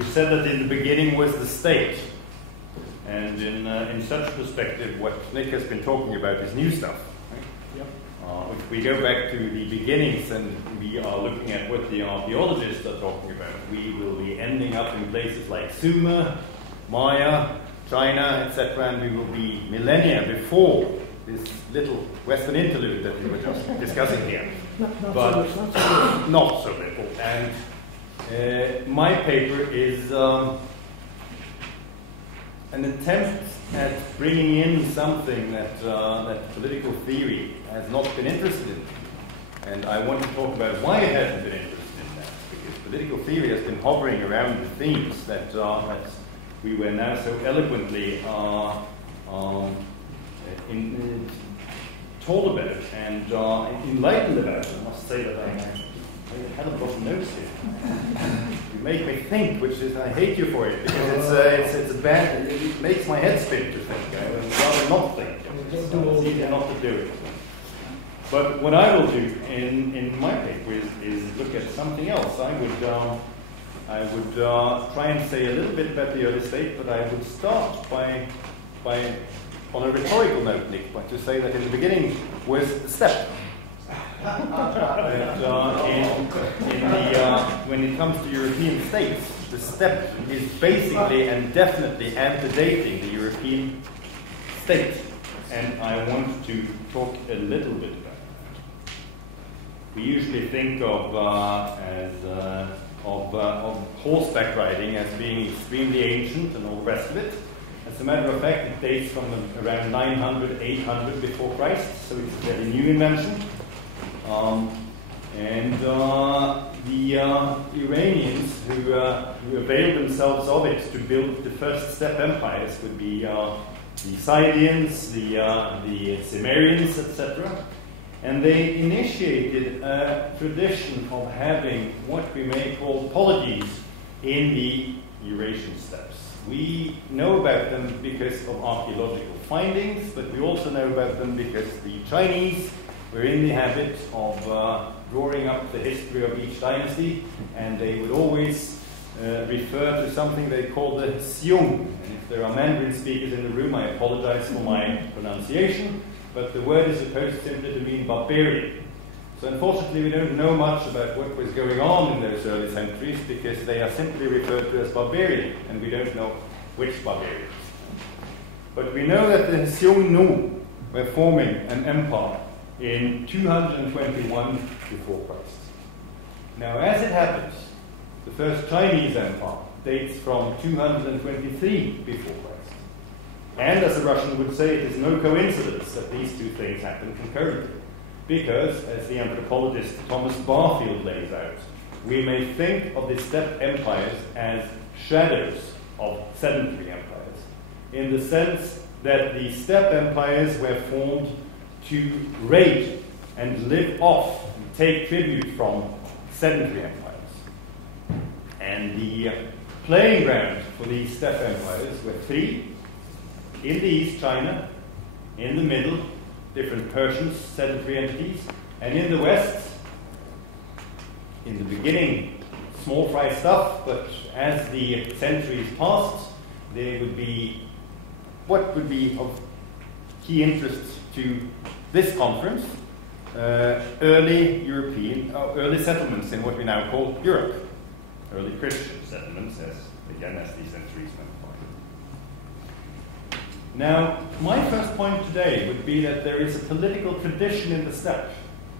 You said that in the beginning was the state. And in such perspective, what Nick has been talking about is new stuff. Right? Yep. If we go back to the beginnings and we are looking at what the archaeologists are talking about, we will be ending up in places like Sumer, Maya, China, etc., and we will be millennia before this little Western interlude that we were just discussing here. Not so little. And my paper is an attempt at bringing in something that political theory has not been interested in. And I want to talk about why it hasn't been interested in that. Because political theory has been hovering around the themes that we were now so eloquently told about and enlightened about. I must say that I had a lot of notes here. You make me think, which is, I hate you for it, because it's a bad, it makes my head spin to think. I would rather not think. It's easier not to do it. But what I will do in my paper is look at something else. I would try and say a little bit about the early state, but I would start by on a rhetorical note, Nick, but to say that in the beginning was the steppe. When it comes to European states, the steppe is basically and definitely antedating the European state. And I want to talk a little bit about that. We usually think of horseback riding as being extremely ancient and all the rest of it. As a matter of fact, it dates from around 900, 800 before Christ, so it's a very new invention. The Iranians who availed themselves of it to build the first steppe empires would be the Scythians, the Cimmerians, etc. And they initiated a tradition of having what we may call polities in the Eurasian steppes. We know about them because of archaeological findings, but we also know about them because the Chinese were in the habit of drawing up the history of each dynasty, and they would always refer to something they called the xiong. And if there are Mandarin speakers in the room, I apologize for my pronunciation, but the word is supposed simply to mean barbarian. So unfortunately, we don't know much about what was going on in those early centuries because they are simply referred to as barbarian, and we don't know which barbarians. But we know that the Xiongnu were forming an empire in 221 before Christ. Now, as it happens, the first Chinese empire dates from 223 before Christ. And as a Russian would say, it is no coincidence that these two things happen concurrently. Because, as the anthropologist Thomas Barfield lays out, we may think of the steppe empires as shadows of sedentary empires, in the sense that the steppe empires were formed to raid and live off and take tribute from sedentary empires. And the playing ground for these steppe empires were three: in the east, China; in the middle, different Persian sedentary entities; and in the west, in the beginning, small fry stuff, but as the centuries passed, they would be what would be of key interest to this conference, early settlements in what we now call Europe, early Christian settlements, as these centuries went by. Now, my first point today would be that there is a political tradition in the steppe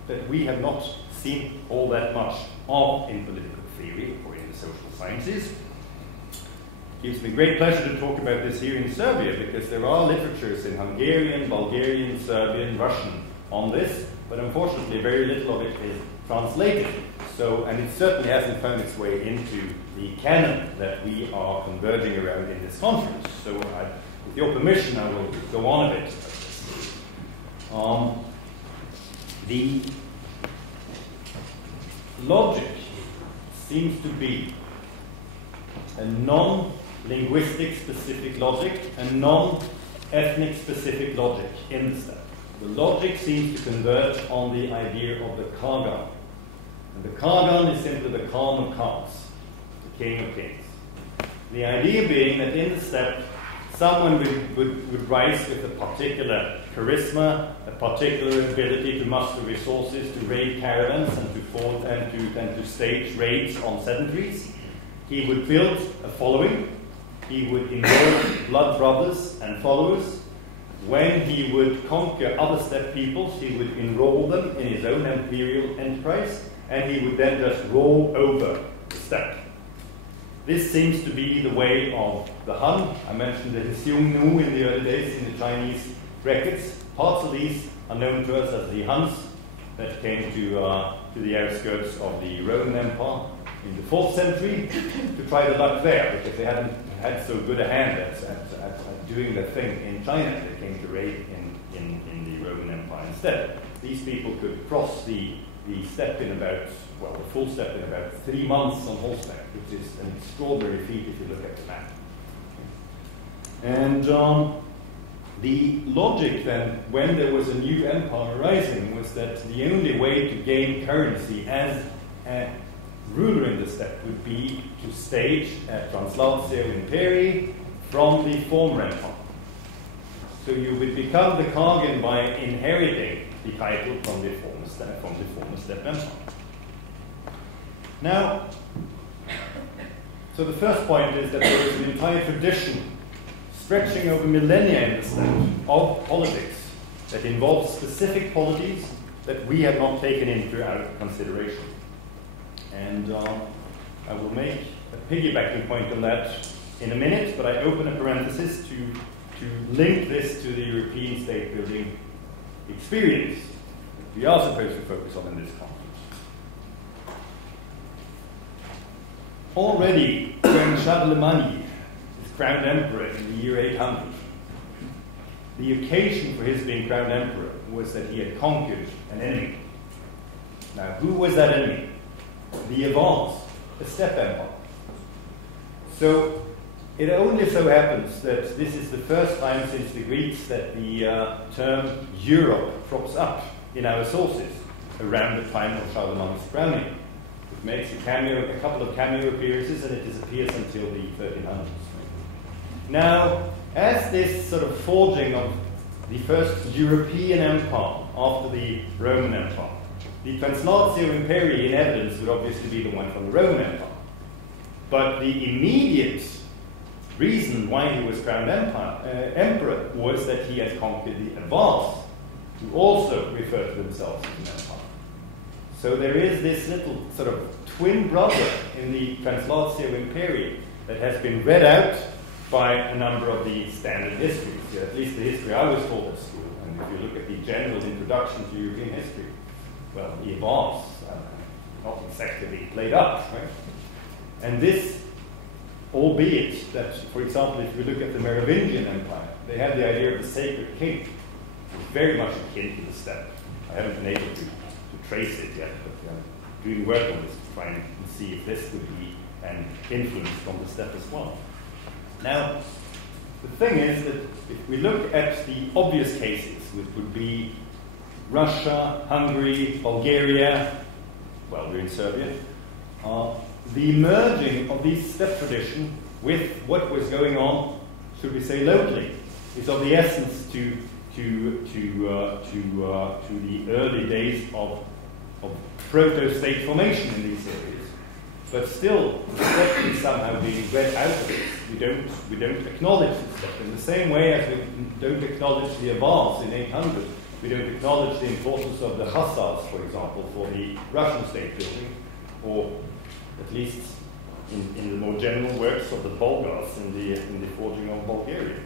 that we have not seen all that much of in political theory or in the social sciences. It gives me great pleasure to talk about this here in Serbia, because there are literatures in Hungarian, Bulgarian, Serbian, Russian on this, but unfortunately very little of it is translated. So, and it certainly hasn't found its way into the canon that we are converging around in this conference. So, with your permission, I will go on a bit. The logic seems to be a non-linguistic specific logic, a non-ethnic specific logic in the steppe. The logic seems to converge on the idea of the Kagan. And the Kagan is simply the Khan of Khans, the king of kings. The idea being that in the steppe, someone would rise with a particular charisma, a particular ability to muster resources, to raid caravans, and to stage raids on sedentaries. He would build a following. He would involve blood brothers and followers. When he would conquer other steppe peoples, he would enroll them in his own imperial enterprise, and he would then just roll over the steppe. This seems to be the way of the Han. I mentioned the Xiongnu in the early days in the Chinese records. Parts of these are known to us as the Huns that came to the outskirts of the Roman Empire in the 4th century to try the luck there, because they hadn't had so good a hand at doing their thing in China. They came to raid in the Roman Empire instead. These people could cross the steppe in about, well, the full steppe in about 3 months on horseback, which is an extraordinary feat if you look at the map. And the logic then, when there was a new empire arising, was that the only way to gain currency as a ruler in the steppe would be to stage a translatio imperii from the former empire. So you would become the Kagan by inheriting the title from the former steppe empire. Now, so the first point is that there is an entire tradition stretching over millennia in the steppe of politics that involves specific polities that we have not taken into our consideration. And I will make a piggybacking point on that in a minute, but I open a parenthesis to link this to the European state building experience that we are supposed to focus on in this conference. Already, when Charlemagne is crowned emperor in the year 800, the occasion for his being crowned emperor was that he had conquered an enemy. Now, who was that enemy? The Avars, the steppe empire. So, it only so happens that this is the first time since the Greeks that the term Europe crops up in our sources around the time of Charlemagne's crowning. It makes a couple of cameo appearances, and it disappears until the 1300s. Now, as this sort of forging of the first European empire after the Roman Empire, the translatio imperii in evidence would obviously be the one from the Roman Empire. But the immediate reason why he was crowned emperor was that he had conquered the Avars, who also referred to themselves as an empire. So there is this little sort of twin brother in the translatio imperii that has been read out by a number of the standard histories, at least the history I was taught at school. And if you look at the general introduction to European history, well, the Avars not exactly played up, right? And this, albeit that, for example, if you look at the Merovingian Empire, they had the idea of the sacred king, which is very much akin to the steppe. I haven't been able to trace it yet, but doing work on this to try and see if this would be an influence from the steppe as well. Now, the thing is that if we look at the obvious cases, which would be Russia, Hungary, Bulgaria, well, we're in Serbia, the merging of these steppe tradition with what was going on, should we say locally, is of the essence to the early days of proto-state formation in these areas. But still, the steppe is somehow being read out of it. We don't acknowledge the steppe in the same way as we don't acknowledge the Avars in 800. We don't acknowledge the importance of the Hussars, for example, for the Russian state building, or at least in the more general works of the Bulgars in the forging of Bulgaria.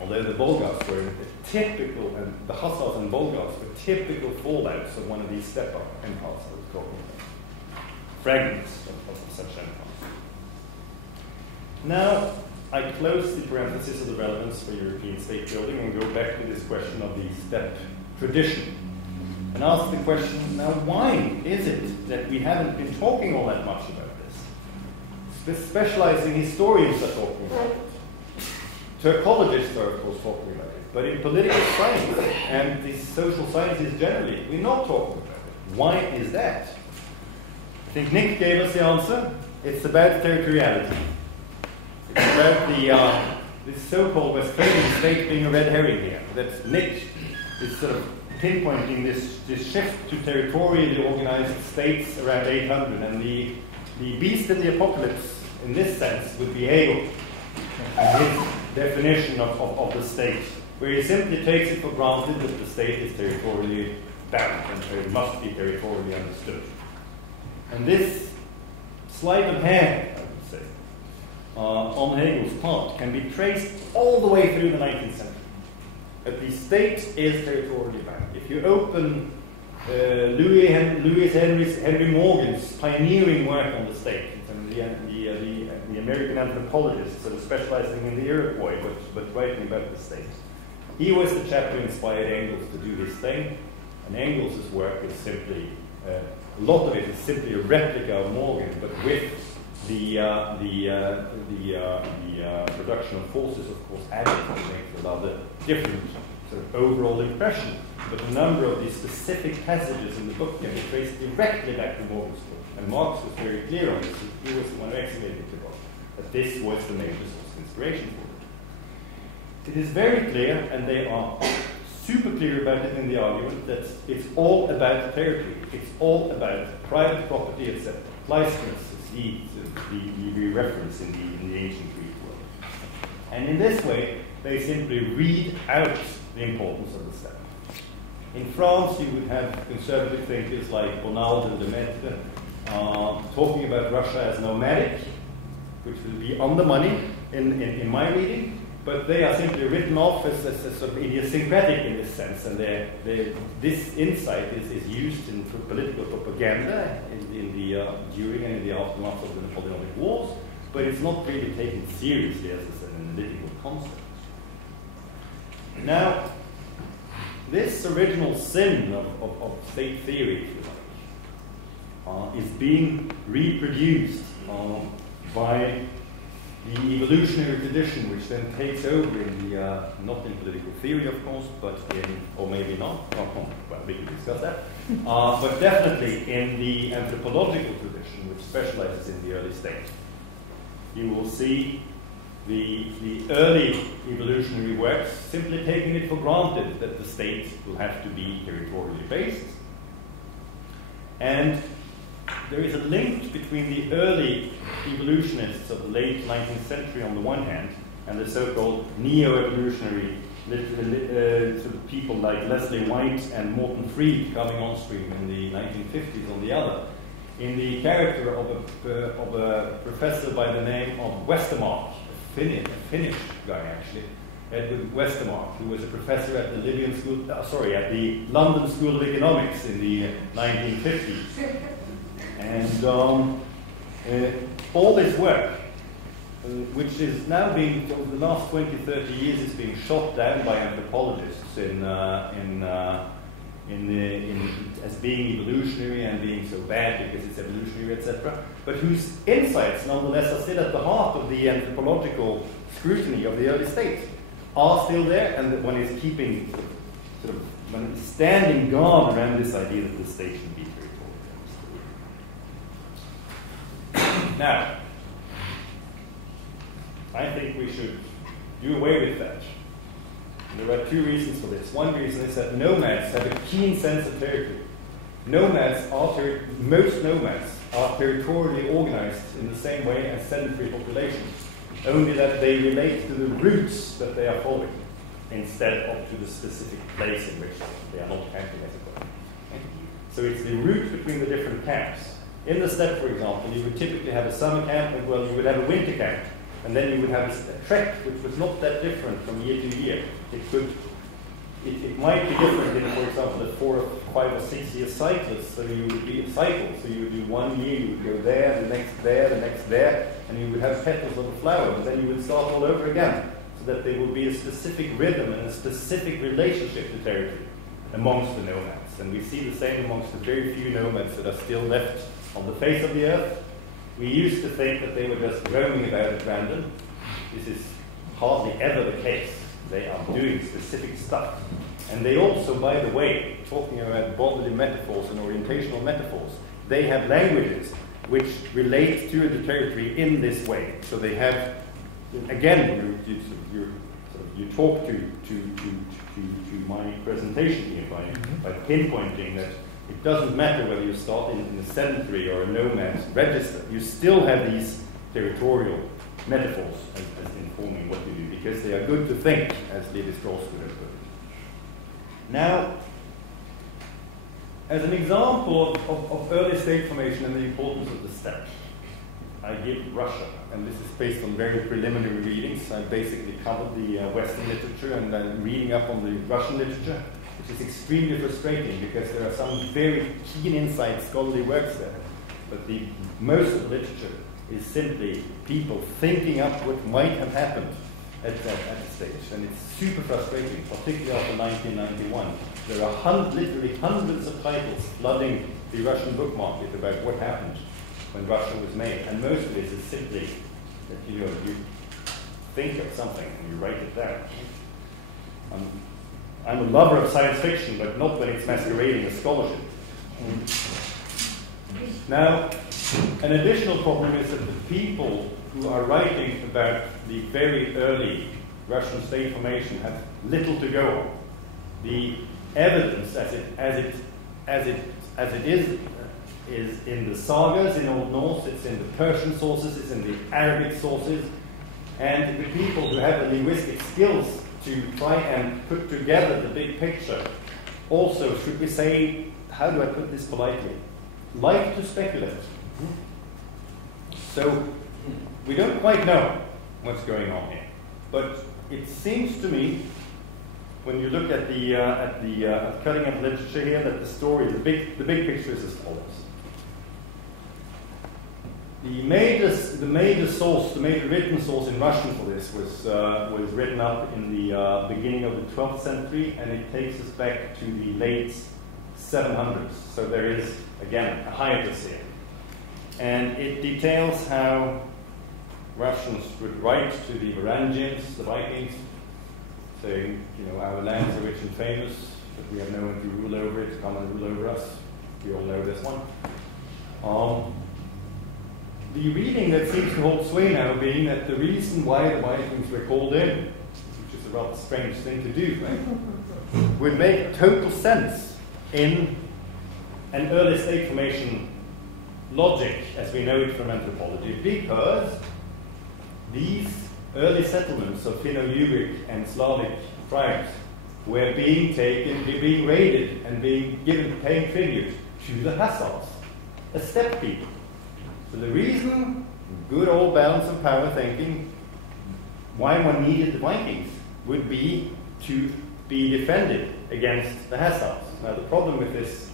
Although the Bulgars were a typical, and the Hussars and Bulgars were typical fallouts of one of these steppe empires I was talking about. Fragments of such empires. Now, I close the parenthesis of the relevance for European state building and go back to this question of the steppe tradition. And ask the question, now why is it that we haven't been talking all that much about this? Specializing historians are talking about it. Turcologists are, of course, talking about it. But in political science and the social sciences generally, we're not talking about it. Why is that? I think Nick gave us the answer. It's about territoriality. It's about this so-called Westphalian state being a red herring here. That Nick is sort of pinpointing this shift to territorially organized states around 800, and the beast in the apocalypse, in this sense, would be Hegel and his definition of the state, where he simply takes it for granted that the state is territorially bound and so it must be territorially understood. And this sleight of hand, I would say, on Hegel's part can be traced all the way through the 19th century. That the state is territorially bound. If you open Louis Henry Morgan's pioneering work on the state, and the American anthropologist sort of specializing in the Iroquois, but writing about the state, he was the chap who inspired Engels to do this thing, and Engels' work is simply, a lot of it is simply a replica of Morgan, but with the production of forces, of course, added to make a rather different sort of overall impression. But a number of these specific passages in the book can be traced directly back to Morgan's book. And Marx was very clear on this. He was the one who excavated the book, that this was the major source of inspiration for it. It is very clear, and they are super clear about it in the argument, that it's all about territory. It's all about private property, etc. Licence is the reference in the ancient Greek world. And in this way, they simply read out the importance of the state. In France, you would have conservative thinkers like Bonald and Demetre talking about Russia as nomadic, which will be on the money in my reading, but they are simply written off as sort of idiosyncratic in this sense, and this insight is used in political propaganda during and in the aftermath of the Napoleonic Wars, but it's not really taken seriously as an analytical concept. Now, this original sin of state theory, if you like, is being reproduced by the evolutionary tradition, which then takes over in not in political theory, of course, but in, or maybe not, well, we can discuss that, but definitely in the anthropological tradition, which specializes in the early state. You will see the early evolutionary works simply taking it for granted that the state will have to be territorially based. And there is a link between the early evolutionists of the late 19th century on the one hand and the so-called neo-evolutionary sort of people like Leslie White and Morton Freed coming on stream in the 1950s on the other, in the character of a professor by the name of Westermarck, a Finnish guy actually, Edward Westermarck, who was a professor at the at the London School of Economics in the 1950s. And all this work, which is now being, over the last 20, 30 years, is being shot down by anthropologists as being evolutionary and being so bad because it's evolutionary, etc., but whose insights, nonetheless, are still at the heart of the anthropological scrutiny of the early state, are still there, and that one is keeping, sort of, one is standing guard around this idea that the state should be territorial. Now, I think we should do away with that. There are two reasons for this. One reason is that nomads have a keen sense of territory. Most nomads are territorially organized in the same way as sedentary populations, only that they relate to the routes that they are following instead of to the specific place in which they are not camping, as it were. So it's the route between the different camps. In the steppe, for example, you would typically have a summer camp, and well, you would have a winter camp. And then you would have a trek, which was not that different from year to year. It might be different in, for example, a 4 or 5 or 6 year cycles. So you would be a cycle. So you would do 1 year, you would go there, the next there, the next there, and you would have petals of a flower. And then you would start all over again, so that there would be a specific rhythm and a specific relationship to territory amongst the nomads. And we see the same amongst the very few nomads that are still left on the face of the earth. We used to think that they were just roaming about at random. This is hardly ever the case. They are doing specific stuff. And they also, by the way, talking about bodily metaphors and orientational metaphors, they have languages which relate to the territory in this way. So they have again, you talk to my presentation here by pinpointing that it doesn't matter whether you start in a sedentary or a nomad register. You still have these territorial metaphors as informing what you do, because they are good to think, as Levi-Strauss would have put it. Now, as an example of early state formation and the importance of the steppe, I give Russia, and this is based on very preliminary readings. I basically covered the Western literature, and I'm reading up on the Russian literature, which is extremely frustrating because there are some very keen insight scholarly works there, but most of the literature is simply people thinking up what might have happened at the stage, and it's super frustrating, particularly after 1991. There are literally hundreds of titles flooding the Russian book market about what happened when Russia was made, and most of this is simply that you think of something and you write it down. I'm a lover of science fiction, but not when it's masquerading as scholarship. Now, an additional problem is that the people who are writing about the very early Russian state formation have little to go on. The evidence, as it is in the sagas in Old Norse, it's in the Persian sources, it's in the Arabic sources, and the people who have the linguistic skills to try and put together the big picture also, should we say, how do I put this politely, like to speculate. So we don't quite know what's going on here, but it seems to me, when you look at the cutting-edge literature here, that the story, the big picture is as follows. The major source, the major written source in Russian for this was written up in the beginning of the 12th century, and it takes us back to the late 700s. So there is, again, a hiatus here. And it details how Russians would write to the Varangians, the Vikings, saying, our lands are rich and famous, but we have no one to rule over it, come and rule over us. We all know this one. The reading that seems to hold sway now being that the reason why the Vikings were called in, which is a rather strange thing to do, right, would make total sense in an early state formation logic as we know it from anthropology, because these early settlements of Finno-Ugric and Slavic tribes were being raided and paying tribute to the Hussars, a steppe people. So the reason, good old balance of power thinking, why one needed the Vikings would be to be defended against the Hussars. Now the problem with this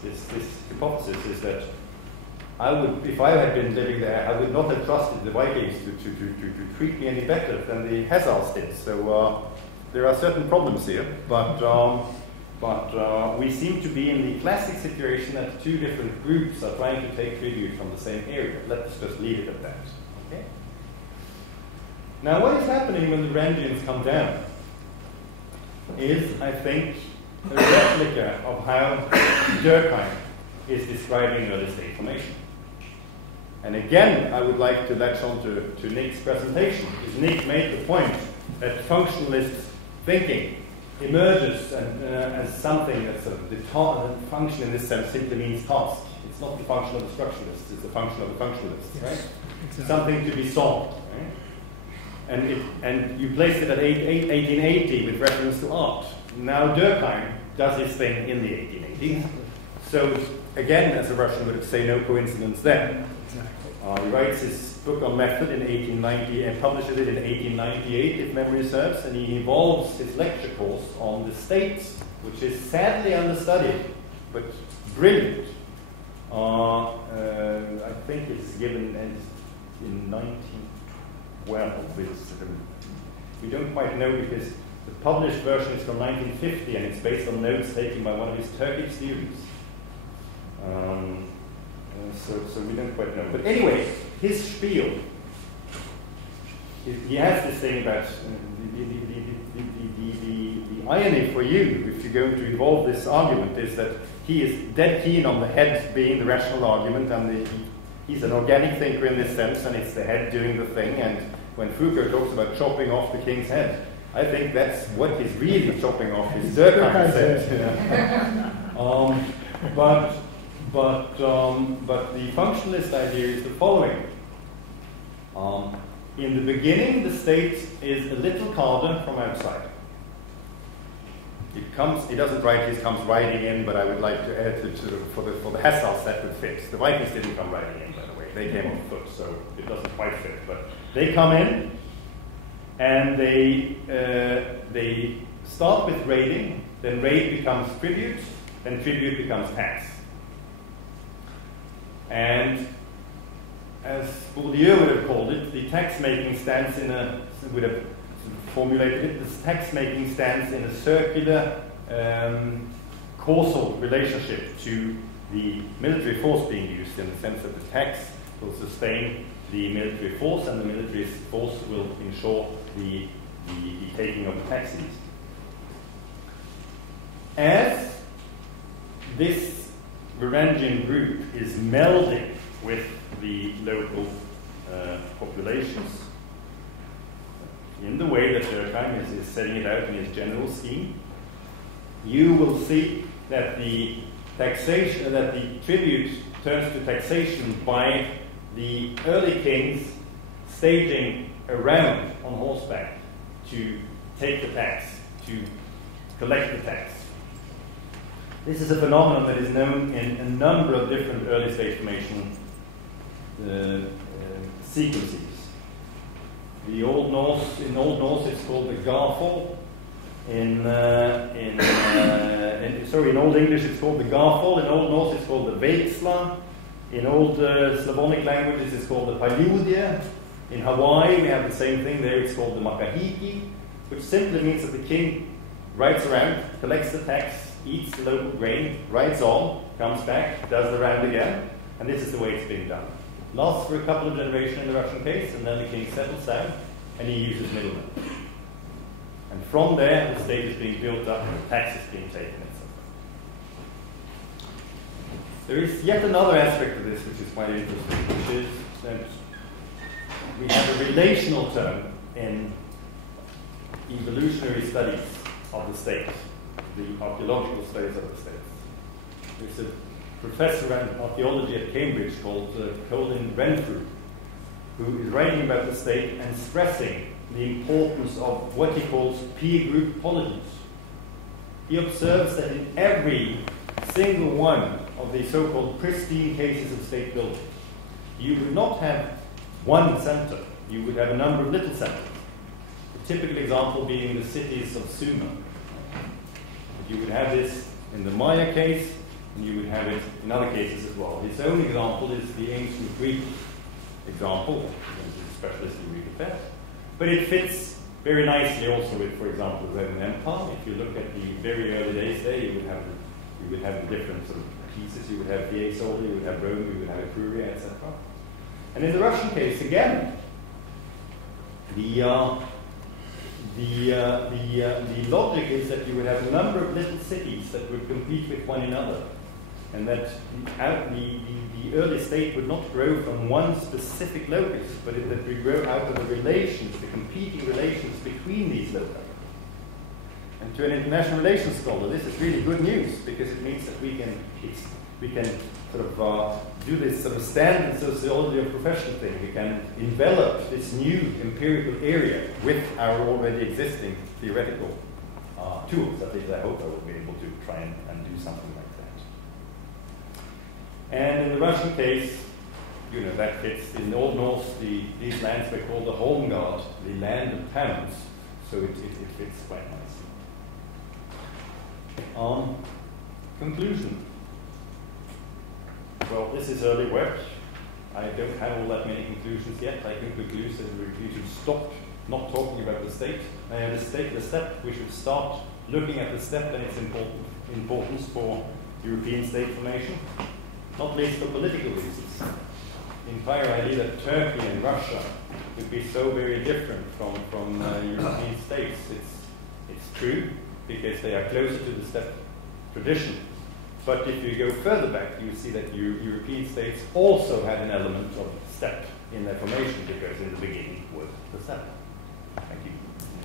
hypothesis is that if I had been living there, I would not have trusted the Vikings to treat me any better than the Hussars did. So there are certain problems here, but we seem to be in the classic situation that two different groups are trying to take tribute from the same area. Let's just leave it at that. Okay? Now, what is happening when the Varangians come down is, I think, a replica of how Durkheim is describing early state formation. And again, I would like to latch on to Nick's presentation, because Nick made the point that functionalist thinking emerges as something that's the function in this sense simply means task. It's not the function of the structuralists, it's the function of the functionalists, yes, right? Exactly. Something to be solved, right? And you placed it at 1880 with reference to art. Now Durkheim does his thing in the 1880s. So again, as a Russian would say, no coincidence there. He writes his book on method in 1890 and publishes it in 1898, if memory serves, and he evolves his lecture course on the states, which is sadly understudied, but brilliant. I think it's given in 1912. We don't quite know because the published version is from 1950 and it's based on notes taken by one of his Turkish students. So we don't quite know. But anyway, his spiel, he has this thing about the irony for you, if you're going to evolve this argument, is that he is dead keen on the head being the rational argument, and he's an organic thinker in this sense, and it's the head doing the thing, when Foucault talks about chopping off the king's head, I think that's what he's really chopping off is Durkheim's head. But the functionalist idea is the following. In the beginning, the state is a little carder from outside. It doesn't write, it comes riding in, but I would like to add for the Hessels that would fit. The Vikings didn't come riding in, by the way. They came on foot, so it doesn't quite fit. But they come in, and they start with raiding, then raid becomes tribute, then tribute becomes tax. And as Bourdieu would have called it, the tax-making stands would have formulated it, this tax-making stands in a circular causal relationship to the military force being used, in the sense that the tax will sustain the military force, and the military force will ensure the taking of the taxes. As this Varangian group is melding with the local populations, in the way that Durkheim is setting it out in his general scheme, you will see that the taxation, that the tribute turns to taxation by the early kings staging around on horseback to take the tax, to collect the tax. This is a phenomenon that is known in a number of different early state formation sequences. In Old Norse it's called the garfall. In Old English it's called the garfall. In Old Norse it's called the veiksla. In Old Slavonic languages it's called the paludie. In Hawaii we have the same thing. There it's called the makahiki, which simply means that the king rides around, collects the tax, eats the local grain, rides on, comes back, does the round again, and this is the way it's being done. Lasts for a couple of generations in the Russian case, and then the king settles down, and he uses middlemen. And from there, the state is being built up, and the tax is being taken, etc. There is yet another aspect of this which is quite interesting, which is that we have a relational term in evolutionary studies of the state, the archaeological studies of the state. There's a professor of archaeology at Cambridge called Colin Renfrew, who is writing about the state and stressing the importance of what he calls peer group polygons. He observes that in every single one of the so-called pristine cases of state building, you would not have one center, you would have a number of little centers. The typical example being the cities of Sumer. You would have this in the Maya case, and you would have it in other cases as well. His own example is the ancient Greek example, he's a specialist in Greek affairs, but it fits very nicely also with, for example, the Roman Empire. If you look at the very early days there, you would have the different sort of pieces. You would have Fiesole, you would have Rome, you would have Etruria, etc. And in the Russian case, again, the logic is that you would have a number of little cities that would compete with one another, and that the early state would not grow from one specific locus, but that would grow out of the relations, the competing relations between these loci. And to an international relations scholar, this is really good news, because it means that we can sort of do this sort of standard sociology of profession thing. We can envelop this new empirical area with our already existing theoretical tools. At least I hope I will be able to try and do something like that. And in the Russian case, that fits. In Old Norse, these lands were called the Holmgard, the land of towns, so it fits quite nicely. Conclusion. Well, this is early work. I don't have all that many conclusions yet. I can conclude that we should stop not talking about the state. The step, we should start looking at the step and its importance for European state formation, not least for political reasons. The entire idea that Turkey and Russia would be so very different from European states, it's true, because they are closer to the steppe tradition. But if you go further back, you see that European states also had an element of steppe in their formation, because in the beginning was the steppe. step. Thank you.